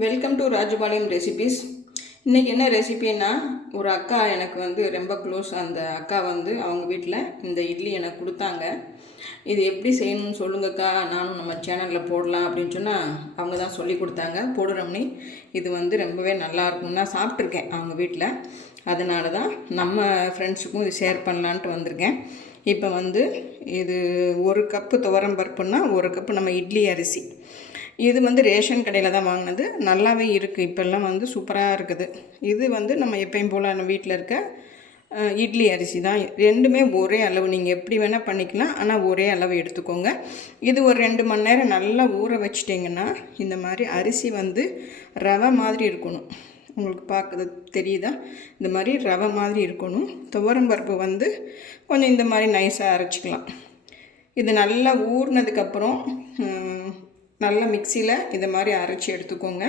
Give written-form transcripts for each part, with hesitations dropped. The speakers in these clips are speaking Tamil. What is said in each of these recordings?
Welcome to Rajapalayam recipes. இன்றைக்கி என்ன ரெசிபின்னா, ஒரு அக்கா எனக்கு வந்து ரொம்ப க்ளோஸ். அந்த அக்கா வந்து அவங்க வீட்டில் இந்த இட்லி எனக்கு கொடுத்தாங்க. இது எப்படி செய்யணும்னு சொல்லுங்கக்கா, நானும் நம்ம சேனலில் போடலாம் அப்படின்னு சொன்னால் அவங்க தான் சொல்லி கொடுத்தாங்க. போடுறோம்னி இது வந்து ரொம்பவே நல்லாயிருக்கும். நான் சாப்பிட்ருக்கேன் அவங்க வீட்டில், அதனால தான் நம்ம ஃப்ரெண்ட்ஸுக்கும் இது ஷேர் பண்ணலான்ட்டு வந்திருக்கேன். இப்போ வந்து இது 1 கப்பு துவரம் பருப்புன்னா 1 கப்பு நம்ம இட்லி அரிசி. இது வந்து ரேஷன் கடையில் தான் வாங்கினது. நல்லாவே இருக்குது, இப்போல்லாம் வந்து சூப்பராக இருக்குது. இது வந்து நம்ம எப்பயும் போல் நம்ம வீட்டில் இருக்க இட்லி அரிசி தான். ரெண்டுமே ஒரே அளவு, நீங்கள் எப்படி வேணால் பண்ணிக்கலாம், ஆனால் ஒரே அளவு எடுத்துக்கோங்க. இது ஒரு 2 மணி நேரம் நல்லா ஊற வச்சிட்டிங்கன்னா இந்த மாதிரி அரிசி வந்து ரவை மாதிரி இருக்கணும். உங்களுக்கு பார்க்குறது தெரியுதா? இந்த மாதிரி ரவை மாதிரி இருக்கணும். துவரம் பருப்பு வந்து கொஞ்சம் இந்த மாதிரி நைஸாக அரைச்சிக்கலாம். இது நல்லா ஊறினதுக்கப்புறம் நல்லா மிக்சியில் இதை மாதிரி அரைச்சி எடுத்துக்கோங்க.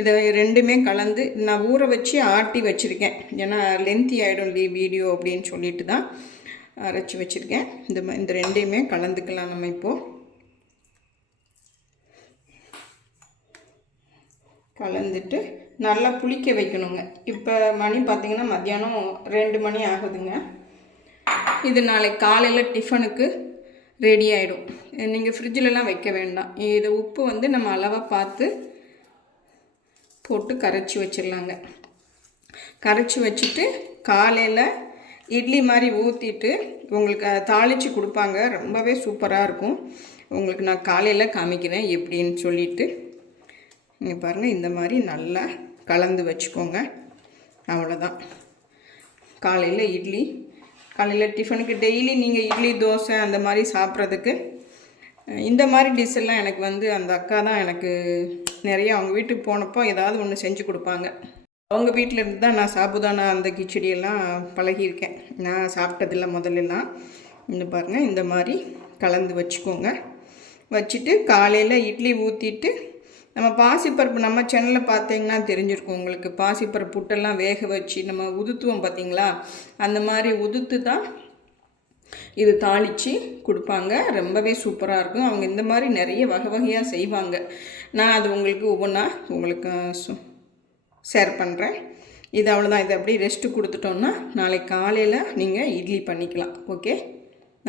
இதை ரெண்டுமே கலந்து நான் ஊற வச்சு ஆட்டி வச்சுருக்கேன். ஏன்னா லென்த்தி ஆகிடும் வீடியோ அப்படின்னு சொல்லிட்டு தான் அரைச்சி வச்சுருக்கேன். இந்த ரெண்டையுமே கலந்துக்கலாம். நம்ம இப்போது கலந்துட்டு நல்லா புளிக்க வைக்கணுங்க. இப்போ மணி பார்த்திங்கன்னா மத்தியானம் 2 மணி ஆகுதுங்க. இது நாளைக்கு காலையில் டிஃபனுக்கு ரெடி ஆகிடும். நீங்கள் ஃப்ரிட்ஜிலலாம் வைக்க வேண்டாம். இது உப்பு வந்து நம்ம அளவாக பார்த்து போட்டு கரைச்சி வச்சிடலாங்க. கரைச்சி வச்சுட்டு காலையில் இட்லி மாதிரி ஊற்றிட்டு உங்களுக்கு தாளித்து கொடுப்பாங்க. ரொம்பவே சூப்பராக இருக்கும். உங்களுக்கு நான் காலையில் காமிக்கிறேன் எப்படின்னு சொல்லிவிட்டு. இங்கே பாருங்கள், இந்த மாதிரி நல்லா கலந்து வச்சுக்கோங்க. அவ்வளோதான். காலையில் டிஃபனுக்கு டெய்லி நீங்கள் இட்லி தோசை அந்த மாதிரி சாப்பிட்றதுக்கு இந்த மாதிரி டிஷ்ஷெல்லாம் எனக்கு வந்து அந்த அக்கா தான் எனக்கு நிறைய அவங்க வீட்டுக்கு போனப்போ ஏதாவது ஒன்று செஞ்சு கொடுப்பாங்க. அவங்க வீட்டில் இருந்து தான் நான் சாபுதானா அந்த கிச்சடியெல்லாம் பழகியிருக்கேன். நான் சாப்பிட்டதில்ல முதல்லலாம். இந்த பாருங்கள், இந்த மாதிரி கலந்து வச்சுக்கோங்க. வச்சுட்டு காலையில் இட்லி ஊற்றிட்டு நம்ம பாசிப்பருப்பு நம்ம சேனலில் பார்த்தீங்கன்னா தெரிஞ்சிருக்கும் உங்களுக்கு. பாசிப்பருப்பு புட்டெல்லாம் வேக வச்சு நம்ம உதுத்துவோம் பார்த்தீங்களா, அந்த மாதிரி உதுத்து தான் இது தாளித்து கொடுப்பாங்க. ரொம்பவே சூப்பராக இருக்கும். அவங்க இந்த மாதிரி நிறைய வகை வகையாக செய்வாங்க. நான் அது உங்களுக்கு ஒவ்வொன்றா ஷேர் பண்ணுறேன். இது அவ்வளோதான். இது அப்படியே ரெஸ்ட்டு கொடுத்துட்டோன்னா நாளைக்கு காலையில் நீங்கள் இட்லி பண்ணிக்கலாம். ஓகே,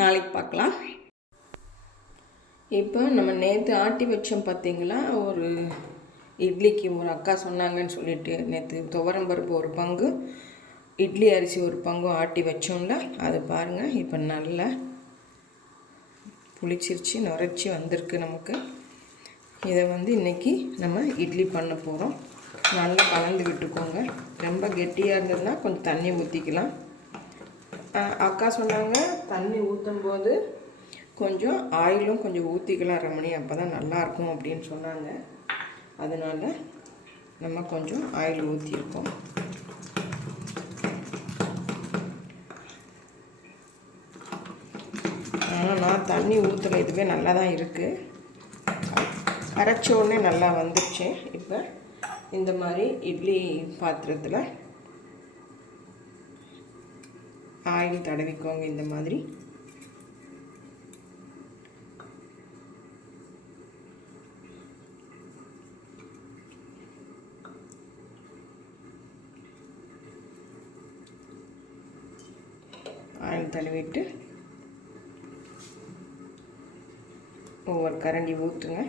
நாளைக்கு பார்க்கலாம். இப்போ நம்ம நேற்று ஆட்டி வச்சோம் பார்த்தீங்களா, ஒரு இட்லிக்கு ஒரு அக்கா சொன்னாங்கன்னு சொல்லிட்டு நேற்று துவரம் பருப்பு 1 பங்கு, இட்லி அரிசி 1 பங்கும் ஆட்டி வச்சோம்ல, அது பாருங்கள் இப்போ நல்லா புளிச்சிருச்சு, நுரைச்சி வந்திருக்கு நமக்கு. இதை வந்து இன்றைக்கி நம்ம இட்லி பண்ண போகிறோம். நல்லா கலந்து விட்டுக்கோங்க. ரொம்ப கெட்டியாக இருந்ததுன்னா கொஞ்சம் தண்ணி ஊற்றிக்கலாம். அக்கா சொன்னாங்க தண்ணி ஊற்றும் போது கொஞ்சம் ஆயிலும் கொஞ்சம் ஊற்றிக்கலாம் ரமணி, அப்போ தான் நல்லாயிருக்கும் அப்படின்னு சொன்னாங்க. அதனால் நம்ம கொஞ்சம் ஆயில் ஊற்றிருக்கோம். ஆனால் நான் தண்ணி ஊற்றல, இதுவே நல்லா தான் இருக்குது. அரைச்ச உடனே நல்லா வந்துடுச்சு. இப்போ இந்த மாதிரி இட்லி பாத்திரத்தில் ஆயில் தடவிக்கோங்க. இந்த மாதிரி ஆயில் தடவிட்டு ஒவ்வொரு கரண்டி ஊற்றுங்க.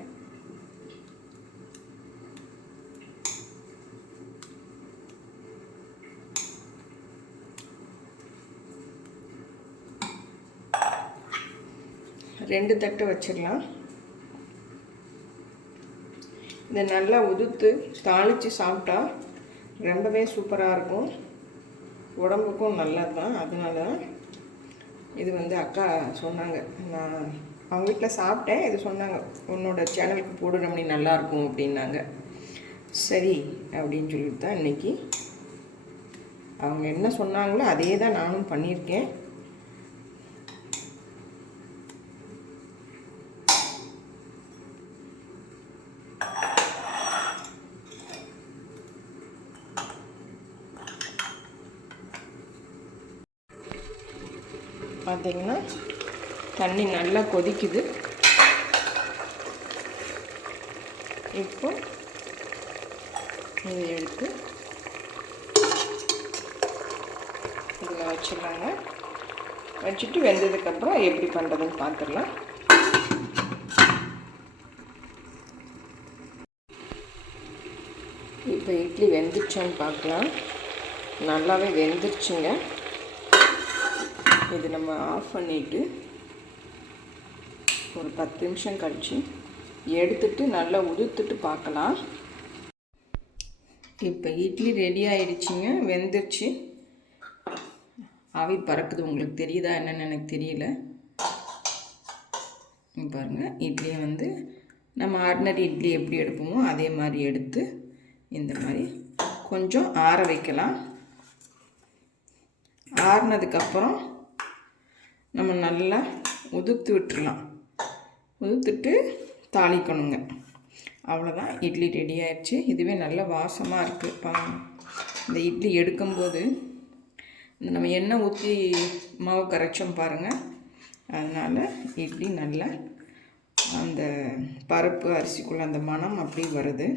ரெண்டு தட்டு வச்சிடலாம். இதை நல்லா உதுத்து தாளித்து சாப்பிட்டா ரொம்பவே சூப்பராக இருக்கும். உடம்புக்கும் நல்லது தான். அதனால இது வந்து அக்கா சொன்னாங்க, நான் அவங்க வீட்டில் சாப்பிட்டேன், இது சொன்னாங்க உன்னோட சேனலுக்கு போடுறோம்னி நல்லாயிருக்கும் அப்படின்னாங்க. சரி அப்படின்னு சொல்லிட்டு தான் இன்றைக்கி அவங்க என்ன சொன்னாங்களோ அதே தான் நானும் பண்ணியிருக்கேன். பார்த்தீங்கன்னா தண்ணி நல்லா கொதிக்குது. இப்போ இதை எடுத்து இதில் வச்சிடலாங்க. வச்சுட்டு வெந்ததுக்கப்புறம் எப்படி பண்ணுறதுன்னு பார்த்துடலாம். இப்போ இட்லி வெந்துருச்சான்னு பார்க்கலாம். நல்லாவே வெந்துருச்சுங்க. இது நம்ம ஆஃப் பண்ணிவிட்டு ஒரு 10 நிமிஷம் கழித்து எடுத்துட்டு நல்லா உதுத்துட்டு பார்க்கலாம். இப்போ இட்லி ரெடி ஆகிடுச்சிங்க, வெந்துருச்சு. ஆவி பறக்குது, உங்களுக்கு தெரியுதா என்னென்னு எனக்கு தெரியல. பாருங்கள், இட்லியை வந்து நம்ம ஆர்டினரி இட்லி எப்படி எடுப்போமோ அதே மாதிரி எடுத்து இந்த மாதிரி கொஞ்சம் ஆற வைக்கலாம். ஆறினதுக்கப்புறம் நம்ம நல்லா உதுத்து விட்டுடலாம். உதுத்துட்டு தாளிக்கணுங்க. அவ்வளோதான், இட்லி ரெடி ஆயிடுச்சு. இதுவே நல்ல வாசமாக இருக்குது. இந்த இட்லி எடுக்கும்போது இந்த நம்ம எண்ணெய் ஊற்றி மாவு கரைச்சோம் பாருங்கள், அதனால் இட்லி நல்லா அந்த பருப்பு அரிசிக்குள்ளே அந்த மணம் அப்படி வருது.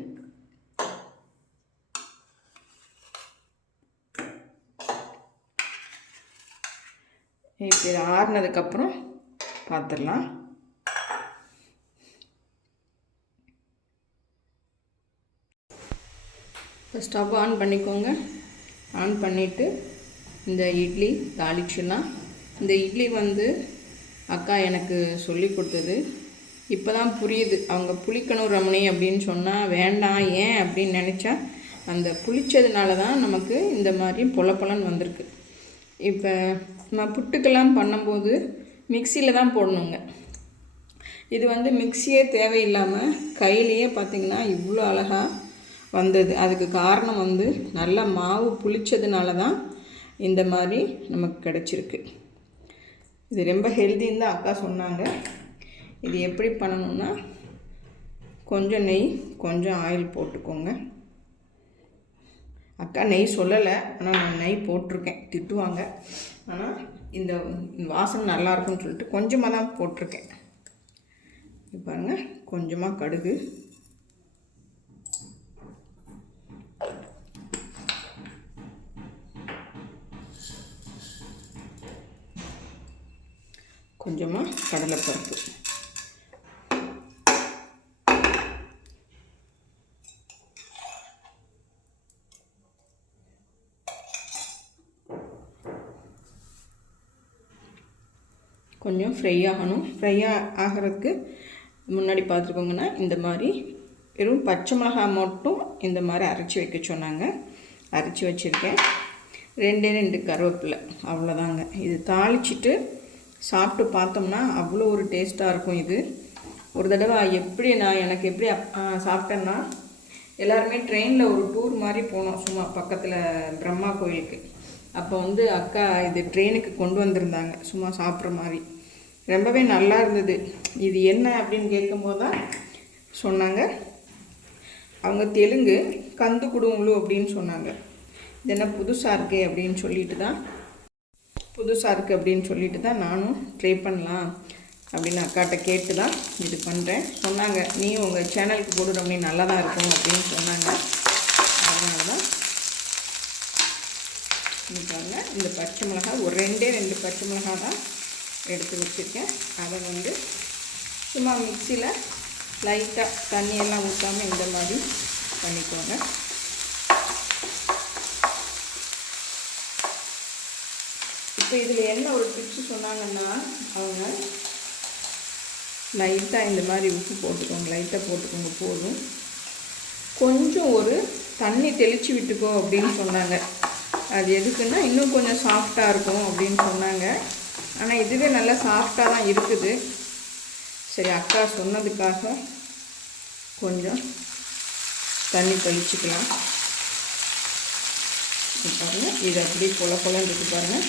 இப்போ இது ஆறுனதுக்கப்புறம் பார்த்துடலாம். இப்போ ஸ்டவ் ஆன் பண்ணிக்கோங்க. ஆன் பண்ணிவிட்டு இந்த இட்லி தாளிச்சிடலாம். இந்த இட்லி வந்து அக்கா எனக்கு சொல்லி கொடுத்தது. இப்போ தான் புரியுது. அவங்க புளிக்கணும் ரமணி அப்படின்னு சொன்னால் வேண்டாம், ஏன் அப்படின்னு நினச்சா அந்த புளிச்சதுனால தான் நமக்கு இந்த மாதிரி பொலப்பொலன்னு வந்திருக்கு. இப்போ நம்ம புட்டுக்கெல்லாம் பண்ணும்போது மிக்சியில் தான் போடணுங்க. இது வந்து மிக்சியே தேவையில்லாமல் கையிலையே பார்த்திங்கன்னா இவ்வளோ அழகாக வந்தது. அதுக்கு காரணம் வந்து நல்லா மாவு புளிச்சதுனால தான் இந்த மாதிரி நமக்கு கிடச்சிருக்கு. இது ரொம்ப ஹெல்த்தின்னு தான் அக்கா சொன்னாங்க. இது எப்படி பண்ணணுன்னா, கொஞ்சம் நெய் கொஞ்சம் ஆயில் போட்டுக்கோங்க. அக்கா நெய் சொல்லலை, ஆனால் நான் நெய் போட்டிருக்கேன். திட்டுவாங்க, ஆனால் இந்த வாசனை நல்லாயிருக்குன்னு சொல்லிட்டு கொஞ்சமாக தான் போட்டிருக்கேன். பாருங்கள், கொஞ்சமாக கடுகு, கொஞ்சமாக கடலைப்பருப்பு, கொஞ்சம் ஃப்ரை ஆகணும். ஃப்ரை ஆகிறதுக்கு முன்னாடி பார்த்துருக்கோங்கன்னா இந்த மாதிரி வெறும் பச்சை மிளகாய் மட்டும் இந்த மாதிரி அரைச்சி வைக்க சொன்னாங்க. அரைச்சி வச்சுருக்கேன். 2 கருவேப்பிலை, அவ்வளோதாங்க. இது தாளிச்சிட்டு சாப்பிட்டு பார்த்தோம்னா அவ்வளோ ஒரு டேஸ்ட்டாக இருக்கும். இது ஒரு தடவை எனக்கு எப்படி சாப்பிட்டேன்னா, எல்லாருமே ட்ரெயினில் ஒரு டூர் மாதிரி போனோம், சும்மா பக்கத்தில் பிரம்மா கோயிலுக்கு. அப்போ வந்து அக்கா இது ட்ரெயினுக்கு கொண்டு வந்திருந்தாங்க, சும்மா சாப்பிட்ற மாதிரி. ரொம்பவே நல்லா இருந்தது. இது என்ன அப்படின்னு கேட்கும்போது தான் சொன்னாங்க, அவங்க தெலுங்கு, கந்து குடும்பலு அப்படின்னு சொன்னாங்க. இது என்ன புதுசாக இருக்குது அப்படின்னு சொல்லிட்டு தான் நானும் ட்ரை பண்ணலாம் அப்படின்னு அக்காட்ட கேட்டு தான் இது பண்ணுறேன். சொன்னாங்க, நீ உங்கள் சேனலுக்கு போடுறோம்னே நல்லா தான் இருக்கும் அப்படின்னு சொன்னாங்க. அதனால தான் பாருங்கள், இந்த பச்சை மிளகாய் ஒரு 2 பச்சை மிளகாய் தான் எடுத்து வச்சுருக்கேன். அதை வந்து சும்மா மிக்சியில் லைட்டாக தண்ணியெல்லாம் ஊற்றாமல் இந்த மாதிரி பண்ணிக்கோங்க. இப்போ இதில் என்ன ஒரு டிப்ஸு சொன்னாங்கன்னா, அவங்க லைட்டாக இந்த மாதிரி உப்பு போட்டுக்கோங்க, லைட்டாக போட்டுக்கோங்க போதும். கொஞ்சம் ஒரு தண்ணி தெளித்து விட்டுக்கோ அப்படின்னு சொன்னாங்க. அது எதுக்குன்னா இன்னும் கொஞ்சம் சாஃப்டாக இருக்கும் அப்படின்னு சொன்னாங்க. ஆனால் இதுவே நல்லா சாஃப்டாக தான் இருக்குது. சரி, அக்கா சொன்னதுக்காக கொஞ்சம் தண்ணி தெளிச்சுக்கலாம். பாருங்கள், இது அப்படியே பொலன்னு இருக்கு பாருங்கள்.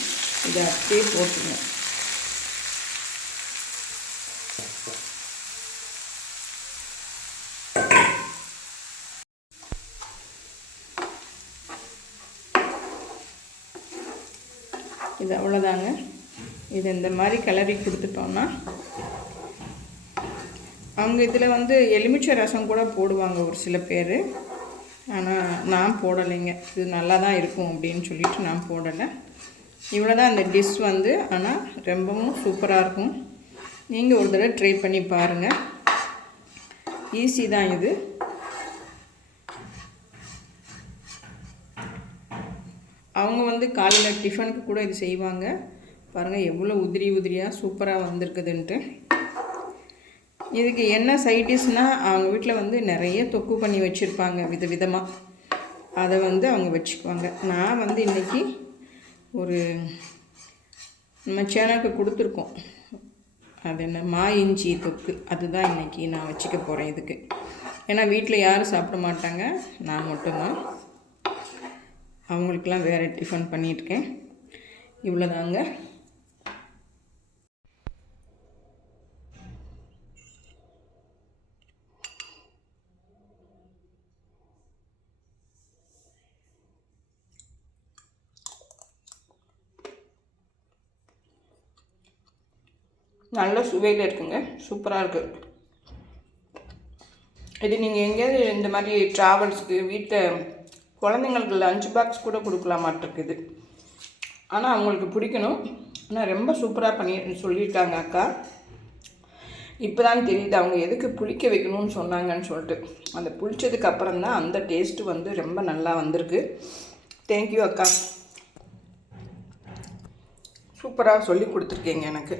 இதை அப்படியே போட்டுங்க. இது அவ்வளோதாங்க. இது இந்த மாதிரி கிளறி கொடுத்துட்டோன்னா, அவங்க இதில் வந்து எலுமிச்சை ரசம் கூட போடுவாங்க ஒரு சில பேர். ஆனால் நான் போடலைங்க. இது நல்லா தான் இருக்கும் அப்படின்னு சொல்லிட்டு நான் போடலை. இவ்வளோ தான் இந்த டிஷ் வந்து. ஆனால் ரொம்பவும் சூப்பராக இருக்கும். நீங்கள் ஒரு தடவை ட்ரை பண்ணி பாருங்கள். ஈஸி தான் இது. அவங்க வந்து காலையில் டிஃபனுக்கு கூட இது செய்வாங்க. பாருங்கள் எவ்வளோ உதிரியாக சூப்பராக வந்திருக்குதுன்ட்டு. இதுக்கு என்ன சைடிஷ்னால் அவங்க வீட்டில் வந்து நிறைய தொக்கு பண்ணி வச்சுருப்பாங்க விதவிதமாக. அதை வந்து அவங்க வச்சுக்குவாங்க. நான் வந்து இன்றைக்கி ஒரு நம்ம சேனலுக்கு கொடுத்துருக்கோம். அது என்ன இஞ்சி தொக்கு, அதுதான் இன்றைக்கி நான் வச்சுக்க போகிறேன் இதுக்கு. ஏன்னா வீட்டில் யாரும் சாப்பிட மாட்டாங்க, நான் மட்டும்தான். அவங்களுக்கெல்லாம் வேறு டிஃபன் பண்ணியிருக்கேன். இவ்வளோதாங்க. நல்ல சுவையில் இருக்குங்க. சூப்பராக இருக்குது. இது நீங்கள் எங்கேயாவது இந்த மாதிரி ட்ராவல்ஸுக்கு வீட்டில் குழந்தைங்களுக்கு லஞ்ச் பாக்ஸ் கூட கொடுக்கலாமாட்டிருக்குது. ஆனால் அவங்களுக்கு பிடிக்கணும். ஆனால் ரொம்ப சூப்பராக பண்ணி சொல்லியிருக்காங்க அக்கா. இப்போ தான் தெரியுது அவங்க எதுக்கு புளிக்க வைக்கணும்னு சொன்னாங்கன்னு சொல்லிட்டு. அந்த புளிச்சதுக்கு அப்புறம் தான் அந்த டேஸ்ட்டு வந்து ரொம்ப நல்லா வந்திருக்கு. தேங்க்யூ அக்கா, சூப்பராக சொல்லி கொடுத்துருக்கீங்க எனக்கு.